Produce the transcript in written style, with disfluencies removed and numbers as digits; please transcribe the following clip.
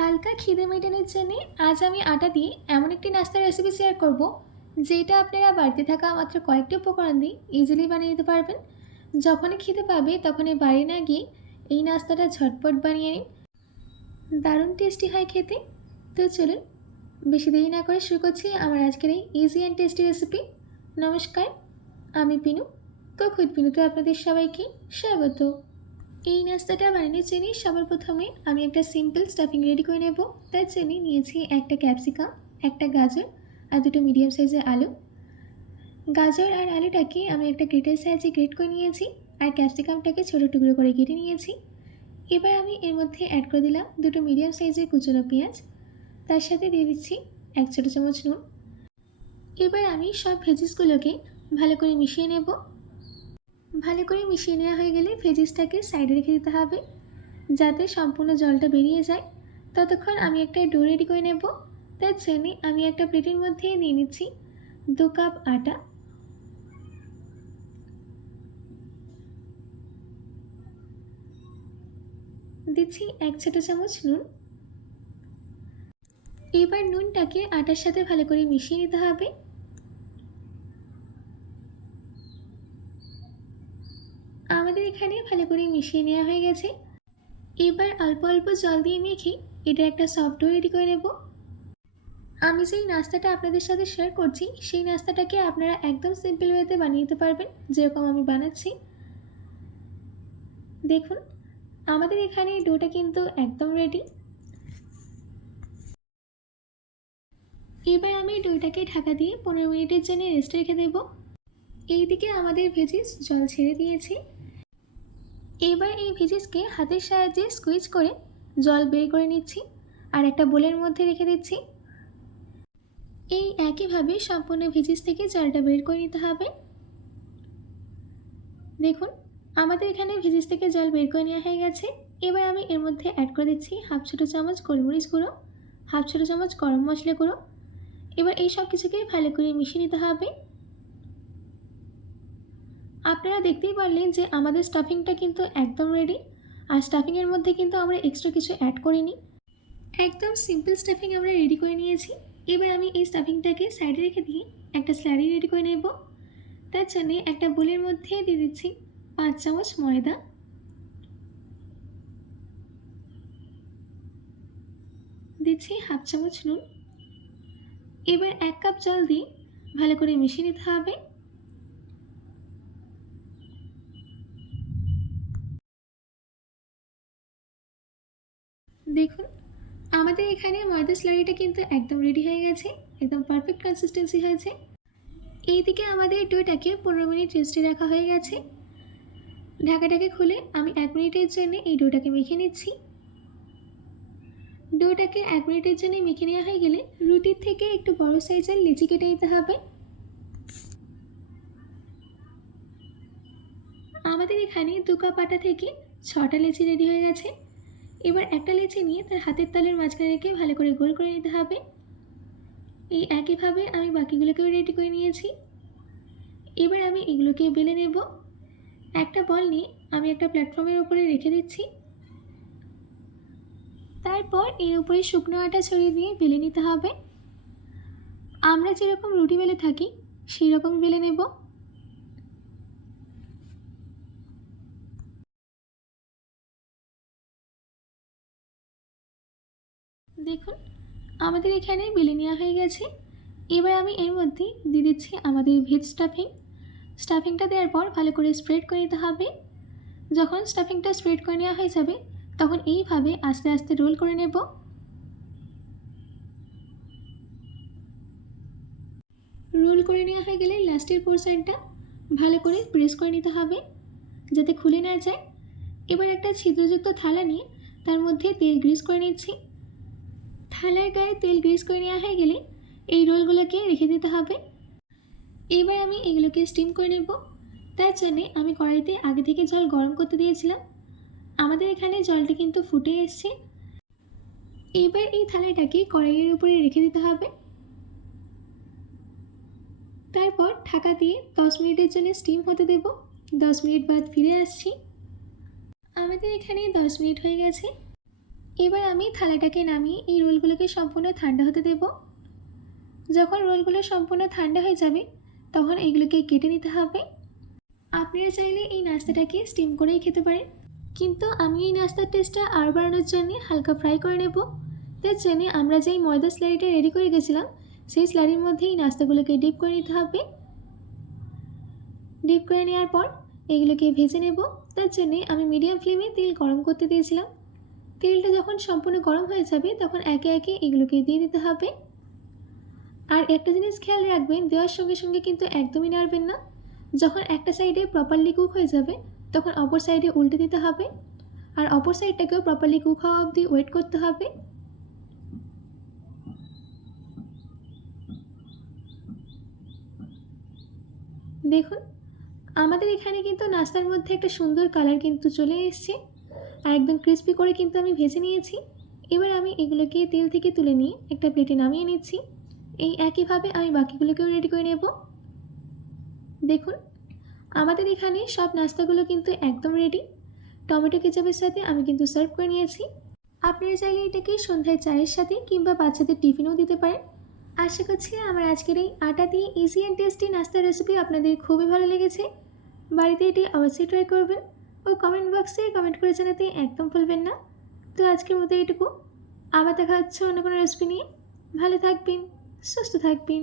হালকা খিদে মেটানোর জন্য আজ আমি আটা দিয়ে এমন একটি নাস্তার রেসিপি শেয়ার করব যেটা আপনারা বাড়িতে থাকা মাত্র কয়েকটি উপকরণ দিয়ে ইজিলি বানিয়ে নিতে পারবেন। যখনই খিদে পাবে তখনই বাইরে না গিয়ে এই নাস্তাটা ঝটপট বানিয়ে নিন। দারুণ টেস্টি হয় খেতে। তো চলুন বেশি দেরি না করে শুরু করছি আমার আজকের এই ইজি অ্যান্ড টেস্টি রেসিপি। নমস্কার, আমি পিনু, কুক উইথ পিনুতে আপনাদের সবাইকে স্বাগত। এই নাস্তাটা বানানোর জন্য সবার প্রথমে আমি একটা সিম্পল স্টাফিং রেডি করে নেব। তার জন্য নিয়েছি একটা ক্যাপসিকাম, একটা গাজর আর দুটো মিডিয়াম সাইজের আলু। গাজর আর আলুটাকে আমি একটা গ্রেটার সাহায্যে গ্রেট করে নিয়েছি আর ক্যাপসিকামটাকে ছোটো টুকরো করে কেটে নিয়েছি। এবার আমি এর মধ্যে অ্যাড করে দিলাম দুটো মিডিয়াম সাইজের কুচনো পেঁয়াজ, তার সাথে দিয়ে দিচ্ছি 1 ছোটো চামচ নুন। এবার আমি সব ভেজিসগুলোকে ভালো করে মিশিয়ে নেব। ভালো করে মিশিয়ে নেওয়া হয়ে গেলে ভেজিসটাকে সাইডে রেখে দিতে হবে যাতে সম্পূর্ণ জলটা বেরিয়ে যায়। ততক্ষণ আমি একটা ডো রেডি করে নেব। তার জন্য আমি একটা প্লেটের মধ্যে নিয়ে নিচ্ছি 2 কাপ আটা, দিচ্ছি 1 ছোটো চামচ নুন। এবার নুনটাকে আটার সাথে ভালো করে মিশিয়ে নিতে হবে। আমাদের এখানে ভালো করে মিশিয়ে নেওয়া হয়ে গেছে। এবার অল্প অল্প জল দিয়ে মেখে এটা একটা সফট ডো রেডি করে নেব। আমি যেই নাস্তাটা আপনাদের সাথে শেয়ার করছি সেই নাস্তাটাকে আপনারা একদম সিম্পল ওয়েতে বানিয়ে নিতে পারবেন যেরকম আমি বানাচ্ছি। দেখুন আমাদের এখানে ডোটা কিন্তু একদম রেডি। এবার আমি ডোটাকে ঢাকা দিয়ে 15 মিনিটের জন্য রেস্টে রেখে দেব। এইদিকে আমাদের ভেজিস জল ছেড়ে দিয়েছি। এবার এই ভেজিসকে হাতের সাহায্যে স্কুইজ করে জল বের করে নিচ্ছি আর একটা বোলের মধ্যে রেখে দিচ্ছি। এই একইভাবে সম্পূর্ণ ভেজিস থেকে জলটা বের করে নিতে হবে। দেখুন আমাদের এখানে ভেজিস থেকে জল বের করে নেওয়া হয়ে গেছে। এবার আমি এর মধ্যে অ্যাড করে দিচ্ছি 1/2 ছোটো চামচ গোলমরিচ গুঁড়ো, 1/2 ছোটো চামচ গরম মশলা গুঁড়ো। এবার এই সব কিছুকে ভালো করে মিশিয়ে নিতে হবে। আপনারা দেখতেই পারলেন যে আমাদের স্টাফিংটা কিন্তু একদম রেডি। আর স্টাফিংয়ের মধ্যে কিন্তু আমরা এক্সট্রা কিছু অ্যাড করিনি, একদম সিম্পল স্টাফিং আমরা রেডি করে নিয়েছি। এবার আমি এই স্টাফিংটাকে সাইডে রেখে দিয়ে একটা স্ল্যারি রেডি করে নেব। তার জন্যে একটা বোলের মধ্যে দিয়ে দিচ্ছি 5 চামচ ময়দা, দিচ্ছি 1/2 চামচ নুন। এবার 1 কাপ জল দিয়ে ভালো করে মিশিয়ে নিতে হবে। দেখুন আমাদের এখানে ময়দা স্লারিটা কিন্তু একদম রেডি হয়ে গেছে, একদম পারফেক্ট কনসিস্টেন্সি হয়েছে। এইদিকে আমাদের ডোটাকে 15 মিনিট রেস্টে রাখা হয়ে গেছে। ঢাকাটাকে খুলে আমি 1 মিনিটের জন্য এই ডোটাকে মেখে নিচ্ছি। ডোটাকে 1 মিনিটের জন্য মেখে নেওয়া হয়ে গেলে রুটির থেকে একটু বড় সাইজের লেচি কেটে নিতে হবে। আমাদের এখানে 2 কাপ আটা থেকে 6টা লেচি রেডি হয়ে গেছে। এবার একটা লেচি নিয়ে তার হাতের তালের মাঝখানে রেখে ভালো করে গোল করে নিতে হবে। এই একইভাবে আমি বাকিগুলোকেও রেডি করে নিয়েছি। এবার আমি এগুলোকে বেলে নেব। একটা বল নিয়ে আমি একটা প্ল্যাটফর্মের উপরে রেখে দিচ্ছি। তারপর এর উপরে শুকনো আটা ছড়িয়ে দিয়ে বেলে নিতে হবে। আমরা যেরকম রুটি বেলে থাকি সেই রকম বেলে নেব। দেখুন আমাদের এখানে বেলে নেওয়া হয়ে গেছে। এবার আমি এর মধ্যে দিয়ে দিচ্ছি আমাদের ভেজ স্টাফিং। স্টাফিংটা দেওয়ার পর ভালো করে স্প্রেড করে নিতে হবে। যখন স্টাফিংটা স্প্রেড করে নেওয়া হয়ে যাবে তখন এইভাবে আস্তে আস্তে রোল করে নেব। রোল করে নেওয়া হয়ে গেলে লাস্টের পোর্শনটা ভালো করে প্রেস করে নিতে হবে যাতে খুলে না যায়। এবার একটা ছিদ্রযুক্ত থালা নিয়ে তার মধ্যে তেল গ্রিস করে নিচ্ছি। থালার গায়ে তেল গ্রিস করে নেওয়া হয়ে গেলে এই রোলগুলোকে রেখে দিতে হবে। এবার আমি এগুলোকে স্টিম করে নেব। তার জন্যে আমি কড়াইতে আগে থেকে জল গরম করতে দিয়েছিলাম। আমাদের এখানে জলটা কিন্তু ফুটে এসছে। এবার এই থালাটাকে কড়াইয়ের উপরে রেখে দিতে হবে। তারপর ঢাকা দিয়ে 10 মিনিটের জন্য স্টিম হতে দেব। 10 মিনিট বাদ ফিরে আসছি। আমাদের এখানে 10 মিনিট হয়ে গেছে। এবার আমি থালাটাকে নামিয়ে এই রোলগুলোকে সম্পূর্ণ ঠান্ডা হতে দেব। যখন রোলগুলো সম্পূর্ণ ঠান্ডা হয়ে যাবে তখন এগুলোকে কেটে নিতে হবে। আপনারা চাইলে এই নাস্তাটাকে স্টিম করেই খেতে পারেন, কিন্তু আমি এই নাস্তার টেস্টটা আরও বাড়ানোর জন্য হালকা ফ্রাই করে নেব। তার জন্যে আমরা যেই ময়দা স্লারিটা রেডি করে গেছিলাম সেই স্লারির মধ্যে এই নাস্তাগুলোকে ডিপ করে নিতে হবে। ডিপ করে নেওয়ার পর এগুলোকে ভেজে নেব। তার জন্যে আমি মিডিয়াম ফ্লেমে তেল গরম করতে দিয়েছিলাম। তেলটা যখন সম্পূর্ণ গরম হয়ে যাবে তখন একে একে এগুলোকে দিয়ে দিতে হবে। আর একটা জিনিস খেয়াল রাখবেন, দেওয়ার সঙ্গে সঙ্গে কিন্তু একদমই নাড়বেন না। যখন একটা সাইডে প্রপারলি কুক হয়ে যাবে তখন অপর সাইডে উল্টে দিতে হবে, আর অপর সাইডটাকেও প্রপারলি কুক হওয়া অবধি ওয়েট করতে হবে। দেখুন, আমাদের এখানে কিন্তু নাস্তার মধ্যে একটা সুন্দর কালার কিন্তু চলে এসছে, আর একদম ক্রিস্পি করে কিন্তু আমি ভেজে নিয়েছি। এবার আমি এগুলোকে তেল থেকে তুলে নিয়ে একটা প্লেটে নামিয়ে নিচ্ছি। এই একইভাবে আমি বাকিগুলোকেও রেডি করে নেব। দেখুন, আমাদের এখানে সব নাস্তাগুলো কিন্তু একদম রেডি। টমেটো কেচাপের সাথে আমি কিন্তু সার্ভ করে নিয়েছি। আপনারা চাইলে এটাকে সন্ধ্যায় চায়ের সাথে কিংবা বাচ্চাদের টিফিনেও দিতে পারেন। আশা করছি আমার আজকের এই আটা দিয়ে ইজি অ্যান্ড টেস্টি নাস্তার রেসিপি আপনাদের খুবই ভালো লেগেছে। বাড়িতে এটি অবশ্যই ট্রাই করবেন ও কমেন্ট বক্সে কমেন্ট করে জানাতে একদম ভুলবেন না। তো আজকের মতো এইটুকু, আবার দেখা হচ্ছে অন্য কোনো রেসিপি নিয়ে। ভালো থাকবেন, সুস্থ থাকবেন।